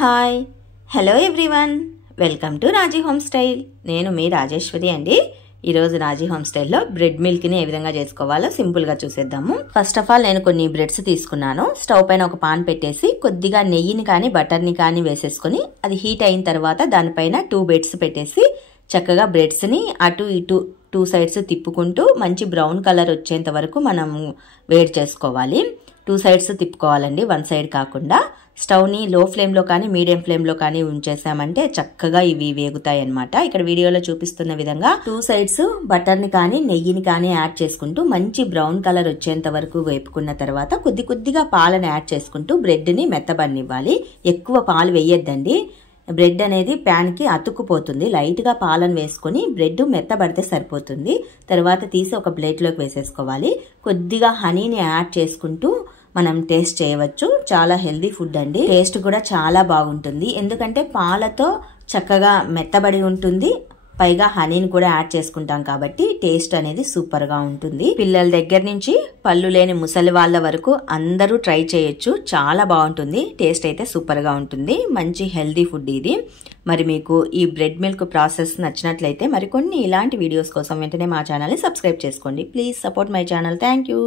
Hi hello everyone welcome to Raji home style. నేను మీ రాజేశ్వరి అండి. ఈరోజు రాజీ హోమ్ స్టైల్లో బ్రెడ్ మిల్క్ని ఏ విధంగా చేసుకోవాలో సింపుల్గా చూసేద్దాము. ఫస్ట్ ఆఫ్ ఆల్ నేను కొన్ని బ్రెడ్స్ తీసుకున్నాను. స్టవ్ పైన ఒక పాన్ పెట్టేసి కొద్దిగా నెయ్యిని కానీ బటర్ని కానీ వేసేసుకొని అది హీట్ అయిన తర్వాత దానిపైన 2 బ్రెడ్స్ పెట్టేసి చక్కగా బ్రెడ్స్ని అటు ఇటు 2 సైడ్స్ తిప్పుకుంటూ మంచి బ్రౌన్ కలర్ వచ్చేంత వరకు మనం వేడి చేసుకోవాలి. 2 సైడ్స్ తిప్పుకోవాలండి, 1 సైడ్ కాకుండా. స్టవ్ని లో ఫ్లేమ్లో కానీ మీడియం ఫ్లేమ్లో కానీ ఉంచేసామంటే చక్కగా ఇవి వేగుతాయి అన్నమాట. ఇక్కడ వీడియోలో చూపిస్తున్న విధంగా 2 సైడ్స్ బటర్ని కానీ నెయ్యిని కానీ యాడ్ చేసుకుంటూ మంచి బ్రౌన్ కలర్ వచ్చేంత వరకు వేపుకున్న తర్వాత కొద్ది కొద్దిగా పాలను యాడ్ చేసుకుంటూ బ్రెడ్ని మెత్తబడినివ్వాలి. ఎక్కువ పాలు వేయొద్దండి, బ్రెడ్ అనేది ప్యాన్కి అతుక్కుపోతుంది. లైట్గా పాలను వేసుకొని బ్రెడ్ మెత్తబడితే సరిపోతుంది. తర్వాత తీసి ఒక ప్లేట్లోకి వేసేసుకోవాలి. కొద్దిగా హనీని యాడ్ చేసుకుంటూ మనం టేస్ట్ చేయవచ్చు. చాలా హెల్దీ ఫుడ్ అండి. టేస్ట్ కూడా చాలా బాగుంటుంది, ఎందుకంటే పాలతో చక్కగా మెత్తబడి ఉంటుంది. పైగా హనీని కూడా యాడ్ చేసుకుంటాం కాబట్టి టేస్ట్ అనేది సూపర్ గా ఉంటుంది. పిల్లల దగ్గర నుంచి పళ్ళు లేని ముసలి వాళ్ళ వరకు అందరూ ట్రై చేయొచ్చు. చాలా బాగుంటుంది, టేస్ట్ అయితే సూపర్ గా ఉంటుంది. మంచి హెల్దీ ఫుడ్ ఇది. మరి మీకు ఈ బ్రెడ్ మిల్క్ ప్రాసెస్ నచ్చినట్లయితే మరికొన్ని ఇలాంటి వీడియోస్ కోసం వెంటనే మా ఛానల్ని సబ్స్క్రైబ్ చేసుకోండి. Please support my channel. Thank you.